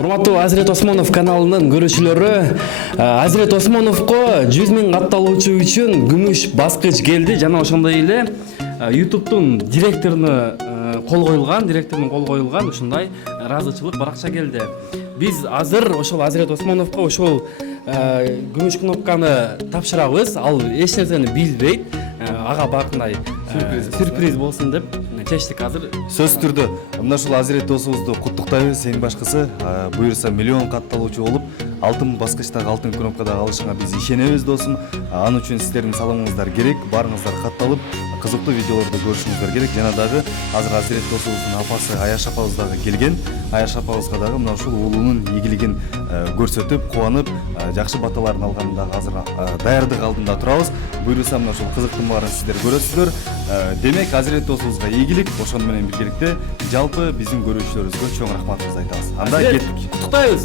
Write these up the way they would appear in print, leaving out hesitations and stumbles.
Урматтуу Азирет Осмонов каналынын көрүүчүлөрү, Азирет Осмоновго 100 000 катталуучу үчүн күмүш баскыч келди. Жана ошондой эле YouTube'дун директоруна кол коюлган ушундай ыраазычылык баракча келди. Биз азыр ошол Азирет Осмоновго ошол күмүш кнопканы тапшырабыз. Ал эч нерсени билбейт. Ага бакындай сюрприз болсун деп чечтик азыр. Сөз түрдө мына ушул Азирет досубузду куттуктайбыз. Эң башкысы буюрса миллион катталуучу болуп, алтын баскычтагы алтын кнопкадагы алышыңа биз ишенебиз досум. Ал үчүн сиздердин салымыңыздар керек, баарыңыздар катталып, кызыктуу видеолорду көрүшүңүздөр керек. Жана дагы азыр Азирет досубуздун апасы Аяш апабыз дагы келген. Аяш апабызга дагы мына ушул уулунун ийгилигин көрсөтүп, кубанып, жакшы баталарын алган дагы азыр даярдык алдында турабыз. Буюрса мына ушул кызыктын баарын сиздер көрөсүздөр. Демек Азирет досубузга ийгилик, ошону менен биргеликте жалпы биздин көрүүчүлөрүбүзгө чоң рахматыбызды айтабыз. Анда кеттик. Куттуктайбыз.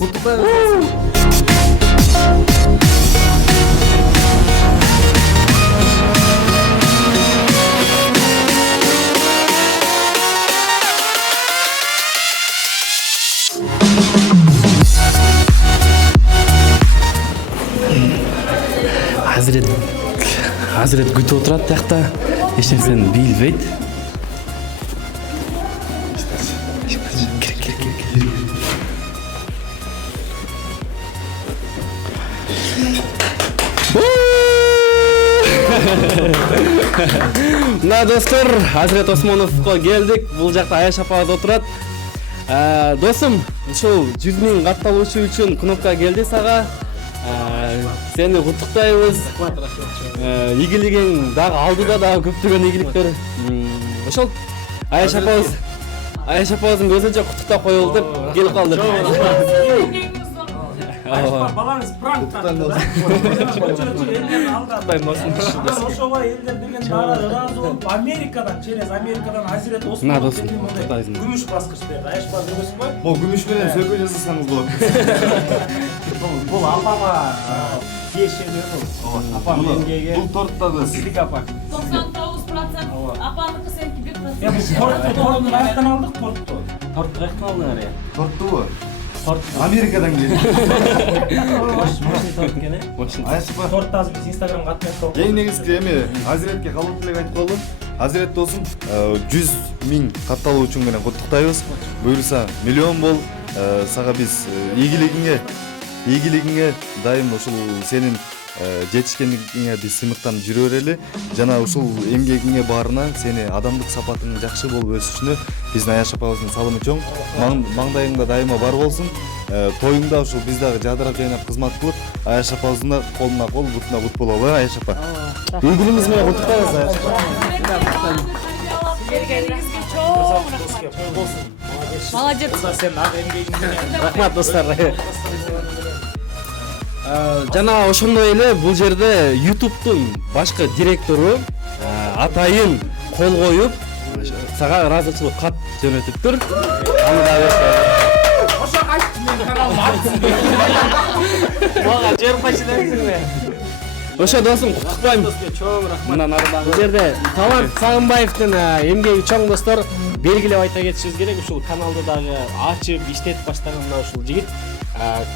Азирет күтүп отурат тиякта, эч нерсени билбейт. Мына достор, Азирет Осмоновго келдик. Бул жакта Аяш апабыз отурат. Досум, ушул 100 000 катталуучу үчүн кнопка келди сага. Сени куттуктайбыз. Ийгилигиң дагы алдыда дагы көптөгөн ийгиликтер. Ошол Аяш апабыздын көзүнчө куттуктап коелу деп келип калдык. Балаңыз пранктан ошого элдер деген баары ыраазы болуп Америкадан Азирет Осмонов күмүш баскыч берди. Аяш апа көрөсүңбү? Могу күмүш менен сөйкө жасасаңыз болот. Бул апама тиешелүү бул. Апам эмгеге. Бул торттагы сиздики апа. 99% апаныкы сеники 1%. Торту каяктан алдык торту? Торту каяктан алдыңар? торттубу? Америкадан келди. Торт экен, Аяш апа. Тортты азыр биз Instagramга отметка Эң негизги эми Азиретке калуу тилек айтып коелу. Азирет досум 100 000 катталуучуң менен куттуктайбыз. Буюрса миллион бол. Сага биз ийгилигиңе дайым ушул сенин жетишкендигиңе биз сыймыктанып жүрө берели. Жана ушул эмгегиңе баарына сени адамдык сапатың жакшы болуп өсүшүнө биздин Аяш апабыздын салымы чоң. Маңдайыңда дайыма бар болсун. Тоюңда ушул биз дагы жадырап жайнап кызмат кылып, Аяш апабыздын колуна кол, бутуна бут бололу, Аяш апа. Ийгилигиңиз менен куттуктайбыз, Аяш апа. Келгениңизге чоң рахмат. Молодец. Сен ак эмгегиңе Рахмат достор. Жана ошондой эле бул жерде YouTube'дун башкы директору атайын кол коюп сага ыраазычылык кат жөнөтүптүр. Аны дагы ошо кайтты менин каналыма артсын. мага жер кайчылайсыңбы? Ошо досум куттуктайм. Чоң рахмат. Мындан ары дагы Бул жерде Талант Сагынбаевдин эмгеги чоң достор. Белгилеп айта кетишибиз керек. Ушул каналды дагы ачып, иштетип баштаган мына ушул жигит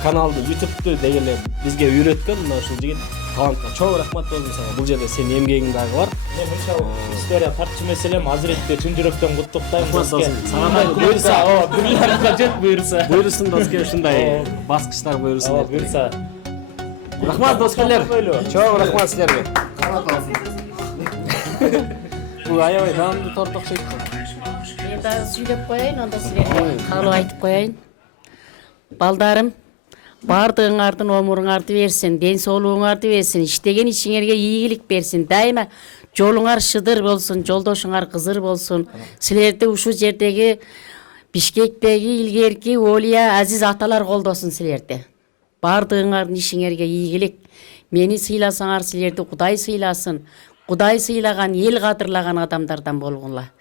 каналды YouTube'ду дегеле бизге үйрөткөн мына ушул жигит. Талантка чоң рахмат болсун сага. Бул жерде сенин эмгегиң дагы бар. Мен мынча история тартчу меселем Азиретти чын жүрөктөн куттуктайм доске. Сага буйрса, бирлерге жет буйрса. буйрусын доске ушундай баскычтар буйрусын. Буйрса. Рахмат доскелер. Чоң рахмат силерге. Бул аябай даамдуу торт окшойт. Мен дагы сүйлөп коеюн, анда силерге каалоо айтып коеюн. Балдарым, баардыгыңардын омуруңарды берсин, ден соолугуңарды берсин, иштеген ишиңерге ийгилик берсин. Дайыма жолуңар шыдыр болсун, жолдошуңар кызыр болсун. Силерди ушул жердеги Бишкектеги илгерки Олия Азиз аталар колдосун силерди. Баардыгыңардын ишиңерге ийгилик. Мени сыйласаңар силерди Кудай сыйласын. Кудай сыйлаган, эл кадырлаган адамдардан болгула.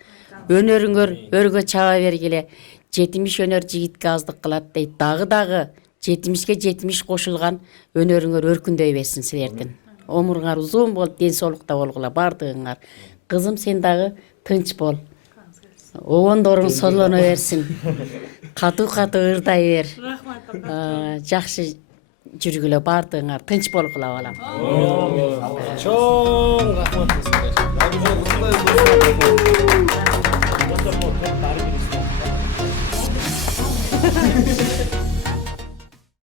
Өнөрүңөр өргө чаба бергиле. 70 өнөр жигитке аздык кылат дейт. Дагы 70ке 70 кошулган өнөрүңөр өркүндөй берсин силердин. Омуруңар узун болуп, ден соолукта болгула баардыгыңар. Кызым сен дагы тынч бол. Обондоруң солоно берсин. Катуу ырдай бер. Рахмат. жакшы жүргүлө, баардыгыңар тынч болгула балам. Чоң рахмат сизге.